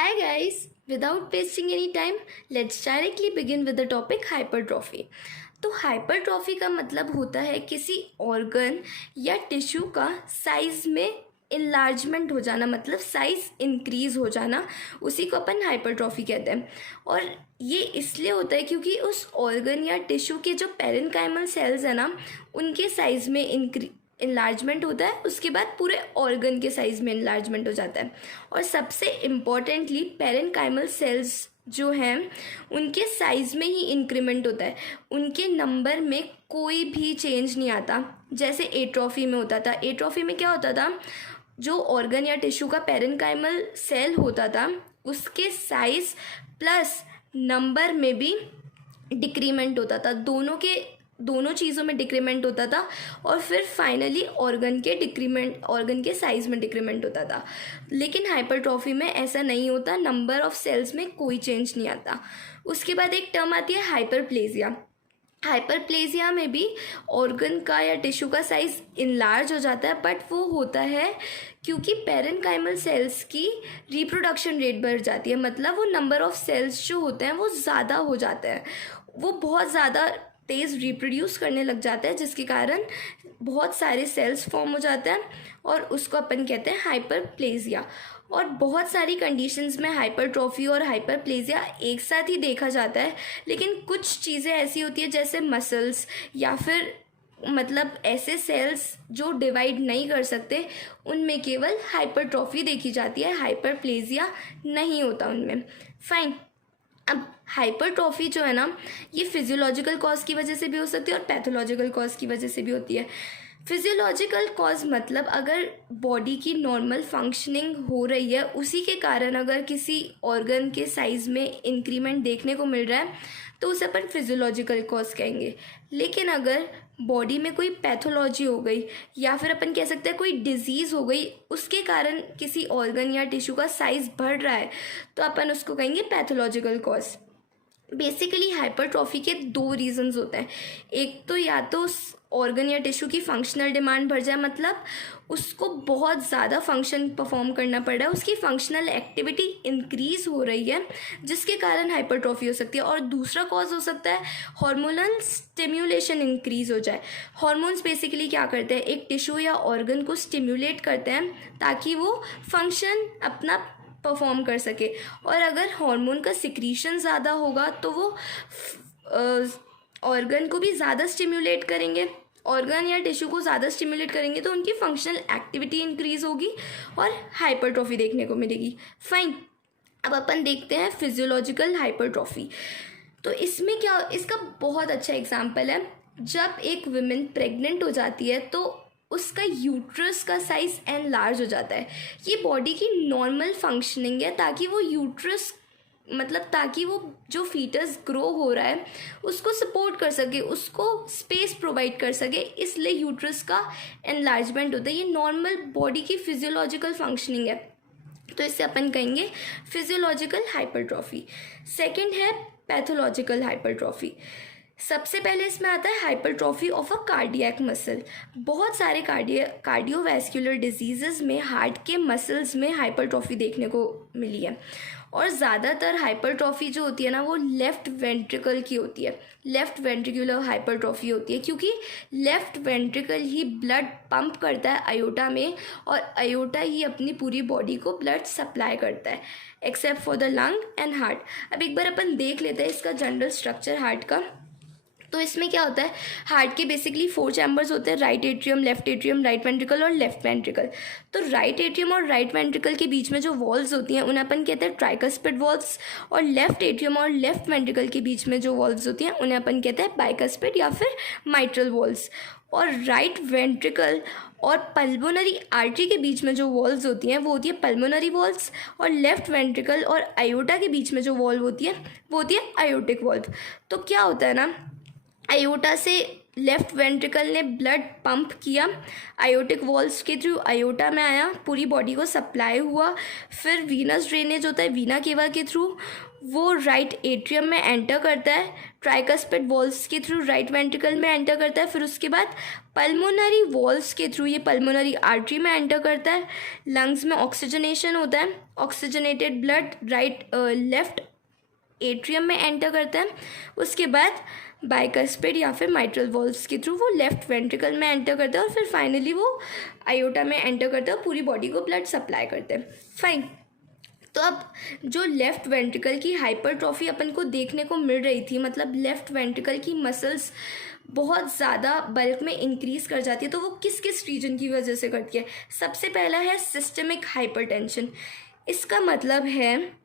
Hi guys, without wasting any time, let's directly begin with the topic hypertrophy. तो hypertrophy का मतलब होता है किसी ऑर्गन या टिश्यू का साइज में इन्लार्जमेंट हो जाना, मतलब साइज इंक्रीज हो जाना, उसी को अपन हाइपरट्रॉफी कहते हैं। और ये इसलिए होता है क्योंकि उस ऑर्गन या टिश्यू के जो पेरेन्काइमल सेल्स है ना, उनके साइज में इन्लार्जमेंट होता है। उसके बाद पूरे ऑर्गन के साइज में इन्लार्जमेंट हो जाता है। और सबसे इम्पॉर्टेंटली पेरेन्काइमल सेल्स जो हैं उनके साइज़ में ही इंक्रीमेंट होता है, उनके नंबर में कोई भी चेंज नहीं आता, जैसे एट्रोफी में होता था। एट्रोफी में क्या होता था, जो ऑर्गन या टिश्यू का पेरेन्काइमल सेल होता था उसके साइज प्लस नंबर में भी डिक्रीमेंट होता था, दोनों चीज़ों में डिक्रीमेंट होता था। और फिर फाइनली ऑर्गन के साइज़ में डिक्रीमेंट होता था। लेकिन हाइपरट्रॉफी में ऐसा नहीं होता, नंबर ऑफ सेल्स में कोई चेंज नहीं आता। उसके बाद एक टर्म आती है हाइपरप्लेजिया। हाइपरप्लेजिया में भी ऑर्गन का या टिश्यू का साइज इनलार्ज हो जाता है, बट वो होता है क्योंकि पेरेन्काइमल सेल्स की रिप्रोडक्शन रेट बढ़ जाती है, मतलब वो नंबर ऑफ सेल्स जो होते हैं वो ज़्यादा हो जाते हैं, वो बहुत ज़्यादा तेज़ रिप्रोड्यूस करने लग जाता है, जिसके कारण बहुत सारे सेल्स फॉर्म हो जाते हैं और उसको अपन कहते हैं हाइपरप्लेजिया। और बहुत सारी कंडीशंस में हाइपरट्रॉफी और हाइपरप्लेजिया एक साथ ही देखा जाता है, लेकिन कुछ चीज़ें ऐसी होती है जैसे मसल्स या फिर मतलब ऐसे सेल्स जो डिवाइड नहीं कर सकते, उनमें केवल हाइपरट्रॉफी देखी जाती है, हाइपरप्लेजिया नहीं होता उनमें। फाइन। अब हाइपरट्रॉफी जो है ना, ये फिजियोलॉजिकल कॉज की वजह से भी हो सकती है और पैथोलॉजिकल कॉज की वजह से भी होती है। फिजियोलॉजिकल कॉज मतलब अगर बॉडी की नॉर्मल फंक्शनिंग हो रही है, उसी के कारण अगर किसी ऑर्गन के साइज में इंक्रीमेंट देखने को मिल रहा है तो उसे अपन फिजियोलॉजिकल कॉज कहेंगे। लेकिन अगर बॉडी में कोई पैथोलॉजी हो गई या फिर अपन कह सकते हैं कोई डिजीज़ हो गई, उसके कारण किसी ऑर्गन या टिश्यू का साइज बढ़ रहा है, तो अपन उसको कहेंगे पैथोलॉजिकल कॉज। बेसिकली हाइपरट्रॉफी के दो रीजंस होते हैं। एक तो या तो उस ऑर्गन या टिश्यू की फंक्शनल डिमांड बढ़ जाए, मतलब उसको बहुत ज़्यादा फंक्शन परफॉर्म करना पड़ रहा है, उसकी फंक्शनल एक्टिविटी इंक्रीज हो रही है, जिसके कारण हाइपरट्रॉफी हो सकती है। और दूसरा कॉज हो सकता है हार्मोनल स्टिम्युलेशन इंक्रीज हो जाए। हार्मोन्स बेसिकली क्या करते हैं, एक टिश्यू या ऑर्गन को स्टिम्युलेट करते हैं ताकि वो फंक्शन अपना परफॉर्म कर सके। और अगर हार्मोन का सिक्रीशन ज़्यादा होगा तो वो ऑर्गन को भी ज़्यादा स्टिम्युलेट करेंगे, ऑर्गन या टिश्यू को ज़्यादा स्टिम्युलेट करेंगे, तो उनकी फंक्शनल एक्टिविटी इंक्रीज होगी और हाइपरट्रॉफी देखने को मिलेगी। फाइन। अब अपन देखते हैं फिजियोलॉजिकल हाइपरट्रॉफी। तो इसमें क्या, इसका बहुत अच्छा एग्जाम्पल है, जब एक वुमेन प्रेग्नेंट हो जाती है तो उसका यूट्रस का साइज एनलार्ज हो जाता है। ये बॉडी की नॉर्मल फंक्शनिंग है, ताकि वो यूट्रस मतलब ताकि वो जो फीटस ग्रो हो रहा है उसको सपोर्ट कर सके, उसको स्पेस प्रोवाइड कर सके, इसलिए यूट्रस का एनलार्जमेंट होता है। ये नॉर्मल बॉडी की फिजियोलॉजिकल फंक्शनिंग है, तो इससे अपन कहेंगे फिजियोलॉजिकल हाइपरट्रॉफी। सेकंड है पैथोलॉजिकल हाइपरट्रॉफी। सबसे पहले इसमें आता है hypertrophy of a cardiac muscle. बहुत सारे कार्डियोवैस्कुलर डिजीजेस में हार्ट के मसल्स में हाइपरट्रॉफी देखने को मिली है। और ज़्यादातर हाइपरट्रॉफी जो होती है ना, वो लेफ़्ट वेंट्रिकल की होती है, लेफ़्ट वेंट्रिकुलर हाइपरट्रॉफी होती है, क्योंकि लेफ़्ट वेंट्रिकल ही ब्लड पंप करता है अयोटा में, और अयोटा ही अपनी पूरी बॉडी को ब्लड सप्लाई करता है, except for the lung and heart. अब एक बार अपन देख लेते हैं इसका जनरल स्ट्रक्चर हार्ट का। तो इसमें क्या होता है, हार्ट के बेसिकली 4 चैम्बर्स होते हैं, right atrium, left atrium, right ventricle और लेफ्ट वेंट्रिकल। तो राइट एट्रियम और राइट वेंट्रिकल के बीच में जो वॉल्स होती हैं उन्हें अपन कहते हैं ट्राइकस्पिड वॉल्स, और लेफ्ट एट्रियम और लेफ्ट वेंट्रिकल के बीच में जो वॉल्स होती हैं उन्हें अपन कहते हैं बाइकस्पिड या फिर माइट्रल वॉल्स। और राइट वेंट्रिकल और पल्मोनरी आर्टरी के बीच में जो वॉल्स होती हैं वो होती है पल्मोनरी वॉल्स, और लेफ्ट वेंट्रिकल और आयोटा के बीच में जो वॉल्व होती है वो होती है आयोटिक वॉल्व। तो क्या होता है ना, अयोटा से लेफ्ट वेंट्रिकल ने ब्लड पंप किया, आयोटिक वॉल्स के थ्रू आयोटा में आया, पूरी बॉडी को सप्लाई हुआ, फिर वीनस ड्रेनेज होता है वीना केवा के थ्रू, वो राइट एट्रियम में एंटर करता है, ट्राइकस्पिड वॉल्स के थ्रू राइट वेंट्रिकल में एंटर करता है, फिर उसके बाद पल्मोनरी वॉल्स के थ्रू ये पल्मोनरी आर्टरी में एंटर करता है, लंग्स में ऑक्सीजनेशन होता है, ऑक्सीजनेटेड ब्लड लेफ्ट एट्रियम में एंटर करता है, उसके बाद बाइकस्पिड या फिर माइट्रल वॉल्व्स के थ्रू वो लेफ्ट वेंट्रिकल में एंटर करता है और फिर फाइनली वो आयोटा में एंटर करता है और पूरी बॉडी को ब्लड सप्लाई करते हैं। फाइन। तो अब जो लेफ़्ट वेंट्रिकल की हाइपरट्रॉफी अपन को देखने को मिल रही थी, मतलब लेफ़्ट वेंट्रिकल की मसल्स बहुत ज़्यादा बल्क में इंक्रीज़ कर जाती है, तो वो किस किस रीजन की वजह से करती है? सबसे पहला है सिस्टमिक हाइपरटेंशन। इसका मतलब है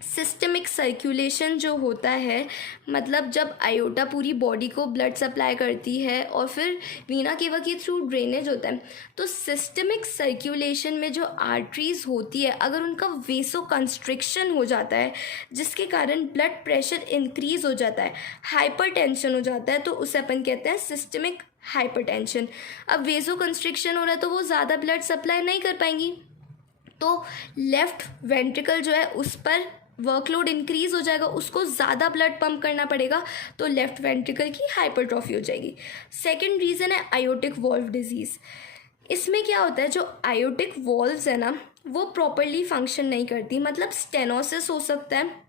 सिस्टमिक सर्कुलेशन जो होता है, मतलब जब आयोटा पूरी बॉडी को ब्लड सप्लाई करती है और फिर वीना केवा के थ्रू ड्रेनेज होता है, तो सिस्टमिक सर्कुलेशन में जो आर्टरीज होती है अगर उनका वेसो कंस्ट्रिक्शन हो जाता है जिसके कारण ब्लड प्रेशर इंक्रीज हो जाता है, हाइपरटेंशन हो जाता है, तो उसे अपन कहते हैं सिस्टमिक हाइपरटेंशन। अब वेसो कंस्ट्रिक्शन हो रहा है तो वो ज़्यादा ब्लड सप्लाई नहीं कर पाएंगी, तो लेफ़्ट वेंट्रिकल जो है उस पर वर्कलोड इंक्रीज हो जाएगा, उसको ज़्यादा ब्लड पंप करना पड़ेगा, तो लेफ़्ट वेंट्रिकल की हाइपरट्रॉफी हो जाएगी। सेकंड रीज़न है आयोटिक वॉल्व डिजीज़। इसमें क्या होता है, जो आयोटिक वॉल्व्स है ना वो प्रॉपरली फंक्शन नहीं करती, मतलब स्टेनोसिस हो सकता है।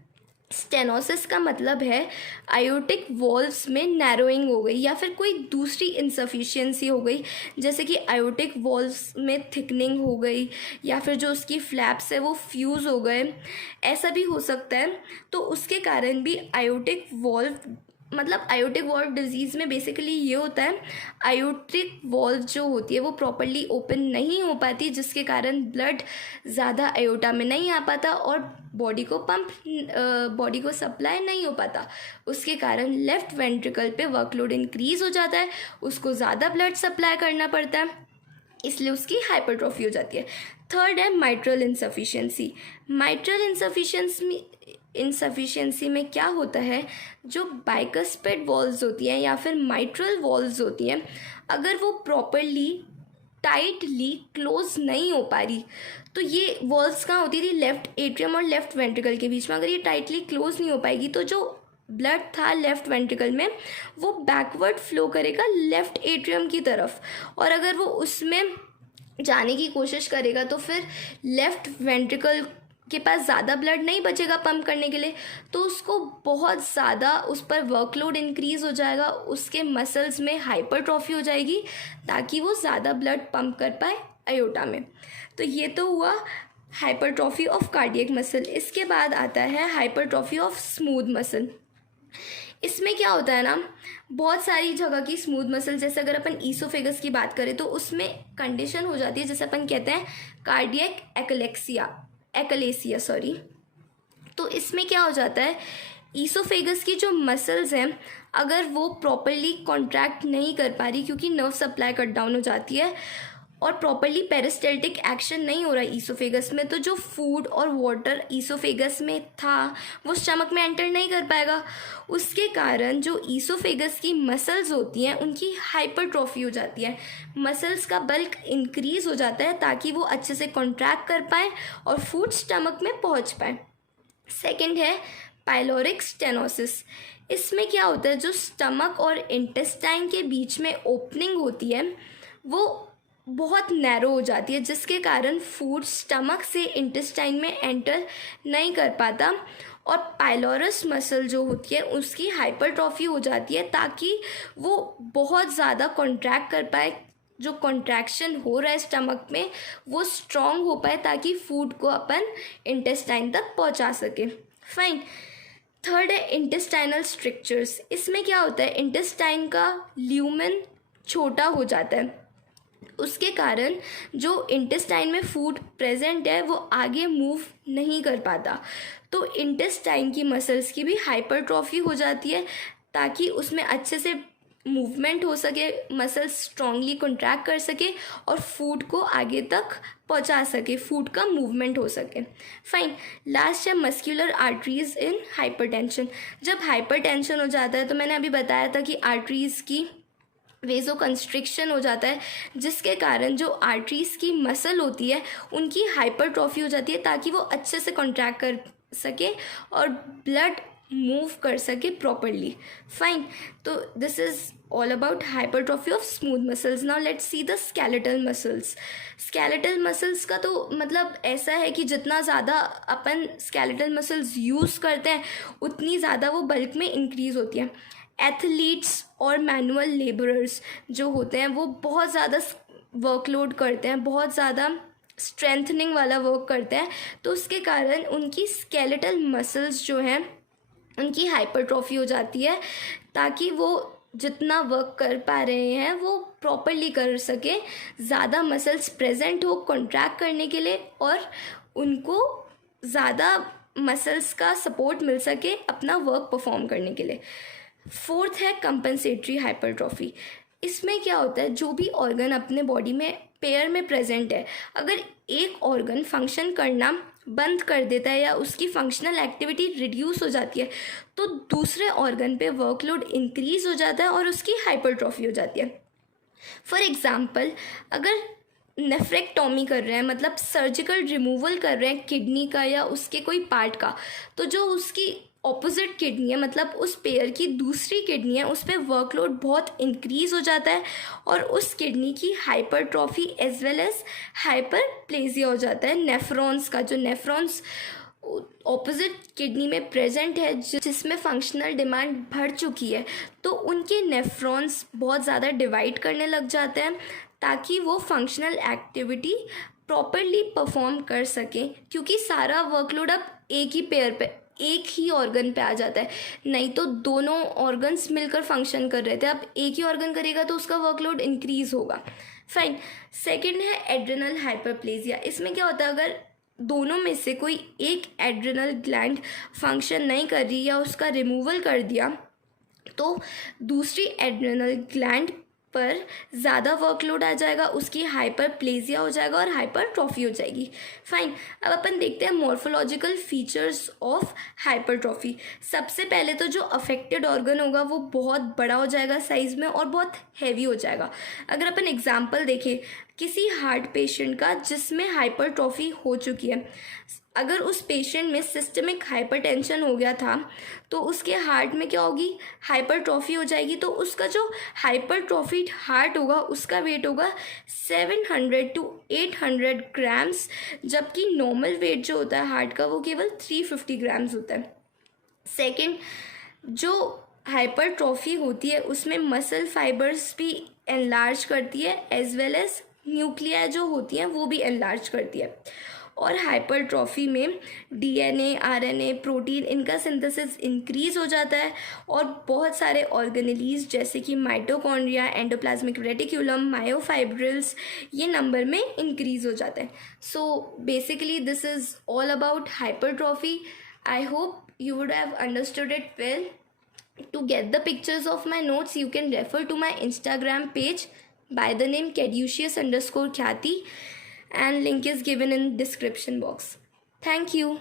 स्टेनोसिस का मतलब है आयोटिक वॉल्व्स में नैरोइंग हो गई या फिर कोई दूसरी इनसफिशियंसी हो गई, जैसे कि आयोटिक वॉल्व्स में थिकनिंग हो गई या फिर जो उसकी फ्लैप्स है वो फ्यूज़ हो गए, ऐसा भी हो सकता है। तो उसके कारण भी आयोटिक वॉल्व, मतलब आयोटिक वॉल्व डिजीज़ में बेसिकली ये होता है, आयोटिक वॉल्व जो होती है वो प्रॉपरली ओपन नहीं हो पाती जिसके कारण ब्लड ज़्यादा आयोटा में नहीं आ पाता और बॉडी को सप्लाई नहीं हो पाता, उसके कारण लेफ़्ट वेंट्रिकल पे वर्कलोड इंक्रीज़ हो जाता है, उसको ज़्यादा ब्लड सप्लाई करना पड़ता है, इसलिए उसकी हाइपरट्रॉफी हो जाती है। थर्ड है माइट्रल इंसफिशियंसी। माइट्रल इंसफिशियंसी में क्या होता है, जो बाइकस्पिड वॉल्व्स होती हैं या फिर माइट्रल वॉल्व्स होती हैं, अगर वो प्रॉपरली टाइटली क्लोज नहीं हो पा रही, तो ये वॉल्व्स कहाँ होती थी, लेफ्ट एट्रियम और लेफ्ट वेंट्रिकल के बीच में, अगर ये टाइटली क्लोज नहीं हो पाएगी तो जो ब्लड था लेफ्ट वेंट्रिकल में वो बैकवर्ड फ्लो करेगा लेफ्ट एट्रियम की तरफ, और अगर वो उसमें जाने की कोशिश करेगा तो फिर लेफ्ट वेंट्रिकल के पास ज़्यादा ब्लड नहीं बचेगा पंप करने के लिए, तो उसको बहुत ज़्यादा उस पर वर्कलोड इंक्रीज़ हो जाएगा, उसके मसल्स में हाइपरट्रॉफी हो जाएगी ताकि वो ज़्यादा ब्लड पंप कर पाए आयोटा में। तो ये तो हुआ हाइपरट्रॉफी ऑफ कार्डियक मसल। इसके बाद आता है हाइपरट्रॉफी ऑफ स्मूथ मसल। इसमें क्या होता है ना, बहुत सारी जगह की स्मूथ मसल, जैसे अगर अपन ईसोफेगस की बात करें तो उसमें कंडीशन हो जाती है जैसे अपन कहते हैं कार्डियक एक्लेसिया सॉरी। तो इसमें क्या हो जाता है, ईसोफेगस की जो मसल्स हैं अगर वो प्रॉपरली कॉन्ट्रैक्ट नहीं कर पा रही क्योंकि नर्व सप्लाई कट डाउन हो जाती है और प्रॉपरली पेरिस्टल्टिक एक्शन नहीं हो रहा है ईसोफेगस में, तो जो फूड और वाटर ईसोफेगस में था वो स्टमक में एंटर नहीं कर पाएगा, उसके कारण जो ईसोफेगस की मसल्स होती हैं उनकी हाइपरट्रॉफी हो जाती है, मसल्स का बल्क इंक्रीज हो जाता है ताकि वो अच्छे से कॉन्ट्रैक्ट कर पाए और फूड स्टमक में पहुंच पाए। सेकंड है पाइलोरिक स्टेनोसिस। इसमें क्या होता है, जो स्टमक और इंटेस्टाइन के बीच में ओपनिंग होती है वो बहुत नैरो हो जाती है जिसके कारण फूड स्टमक से इंटेस्टाइन में एंटर नहीं कर पाता और पाइलोरस मसल जो होती है उसकी हाइपरट्रॉफी हो जाती है ताकि वो बहुत ज़्यादा कॉन्ट्रैक्ट कर पाए, जो कॉन्ट्रैक्शन हो रहा है स्टमक में वो स्ट्रॉन्ग हो पाए ताकि फूड को अपन इंटेस्टाइन तक पहुंचा सके। फाइन। थर्ड है इंटेस्टाइनल स्ट्रक्चर्स। इसमें क्या होता है, इंटेस्टाइन का ल्यूमेन छोटा हो जाता है, उसके कारण जो इंटेस्टाइन में फूड प्रेजेंट है वो आगे मूव नहीं कर पाता, तो इंटेस्टाइन की मसल्स की भी हाइपरट्रॉफी हो जाती है ताकि उसमें अच्छे से मूवमेंट हो सके, मसल्स स्ट्रांगली कॉन्ट्रैक्ट कर सके और फूड को आगे तक पहुंचा सके, फूड का मूवमेंट हो सके। फाइन। लास्ट है मस्कुलर आर्टरीज इन हाइपरटेंशन। जब हाइपरटेंशन हो जाता है तो मैंने अभी बताया था कि आर्टरीज की वेजो कंस्ट्रिक्शन हो जाता है, जिसके कारण जो आर्टरीज की मसल होती है उनकी हाइपरट्रॉफी हो जाती है, ताकि वो अच्छे से कॉन्ट्रैक्ट कर सके और ब्लड मूव कर सके प्रॉपरली. फाइन. तो this is all about hypertrophy of smooth muscles. Now let's see the skeletal muscles. Skeletal muscles का तो मतलब ऐसा है कि जितना ज़्यादा अपन स्केलेटल मसल्स यूज़ करते हैं उतनी ज़्यादा वो बल्क में इंक्रीज़ होती है. एथलीट्स और मैनुअल लेबरर्स जो होते हैं वो बहुत ज़्यादा वर्कलोड करते हैं, बहुत ज़्यादा स्ट्रेंथनिंग वाला वर्क करते हैं, तो उसके कारण उनकी स्केलेटल मसल्स जो हैं उनकी हाइपरट्रॉफी हो जाती है, ताकि वो जितना वर्क कर पा रहे हैं वो प्रॉपरली कर सके, ज़्यादा मसल्स प्रेजेंट हो कॉन्ट्रैक्ट करने के लिए और उनको ज़्यादा मसल्स का सपोर्ट मिल सके अपना वर्क परफॉर्म करने के लिए. फोर्थ है कंपनसेटरी हाइपरट्रॉफी. इसमें क्या होता है, जो भी ऑर्गन अपने बॉडी में पेयर में प्रेजेंट है, अगर एक ऑर्गन फंक्शन करना बंद कर देता है या उसकी फंक्शनल एक्टिविटी रिड्यूस हो जाती है, तो दूसरे ऑर्गन पे वर्कलोड इंक्रीज हो जाता है और उसकी हाइपरट्रॉफी हो जाती है. फॉर एग्जाम्पल, अगर नेफ्रेक्टोमी कर रहे हैं, मतलब सर्जिकल रिमूवल कर रहे हैं किडनी का या उसके कोई पार्ट का, तो जो उसकी ऑपोजिट किडनी है, मतलब उस पेयर की दूसरी किडनी है, उस पर वर्कलोड बहुत इंक्रीज हो जाता है और उस किडनी की hypertrophy as well as hyperplasia हो जाता है. नेफ्रॉन्स का, जो नेफ्रॉन्स ऑपोजिट किडनी में प्रेजेंट है जिसमें फंक्शनल डिमांड बढ़ चुकी है, तो उनके नेफ्रॉन्स बहुत ज़्यादा डिवाइड करने लग जाते हैं ताकि वो फंक्शनल एक्टिविटी प्रॉपरली परफॉर्म कर सकें, क्योंकि सारा वर्कलोड अब एक ही पेयर पे, एक ही ऑर्गन पे आ जाता है. नहीं तो दोनों ऑर्गन्स मिलकर फंक्शन कर रहे थे, अब एक ही ऑर्गन करेगा तो उसका वर्कलोड इंक्रीज होगा. फाइन. सेकंड है एड्रिनल हाइपरप्लेजिया. इसमें क्या होता है, अगर दोनों में से कोई एक एड्रिनल ग्लैंड फंक्शन नहीं कर रही या उसका रिमूवल कर दिया, तो दूसरी एड्रिनल ग्लैंड पर ज़्यादा वर्कलोड आ जाएगा, उसकी हाइपरप्लेजिया हो जाएगा और हाइपरट्रॉफी हो जाएगी. फाइन. अब अपन देखते हैं मॉर्फोलॉजिकल फीचर्स ऑफ हाइपरट्रॉफी. सबसे पहले तो जो अफेक्टेड ऑर्गन होगा वो बहुत बड़ा हो जाएगा साइज़ में और बहुत हैवी हो जाएगा. अगर अपन एग्जांपल देखें किसी हार्ट पेशेंट का जिसमें हाइपरट्रॉफी हो चुकी है, अगर उस पेशेंट में सिस्टमिक हाइपरटेंशन हो गया था तो उसके हार्ट में क्या होगी, हाइपरट्रॉफी हो जाएगी. तो उसका जो हाइपरट्रॉफीड हार्ट होगा उसका वेट होगा 700 to 800 ग्राम्स, जबकि नॉर्मल वेट जो होता है हार्ट का वो केवल 350 ग्राम्स होता है. सेकेंड, जो हाइपरट्रॉफी होती है उसमें मसल फाइबर्स भी एनलार्ज करती है एज वेल एज न्यूक्लिया जो होती हैं वो भी एनलार्ज करती है. और हाइपरट्रॉफी में डीएनए, आरएनए, प्रोटीन, इनका सिंथेसिस इंक्रीज हो जाता है और बहुत सारे ऑर्गेनेलीज जैसे कि माइटोकॉन्ड्रिया, एंडोप्लाज्मिक रेटिक्यूलम, मायोफाइब्रिल्स, ये नंबर में इंक्रीज हो जाते हैं. So basically this is all about hypertrophy. I hope you would have understood it well. To get the pictures of my notes, you can refer to my Instagram page by the name Caduceus_Khyati, and link is given in description box. Thank you.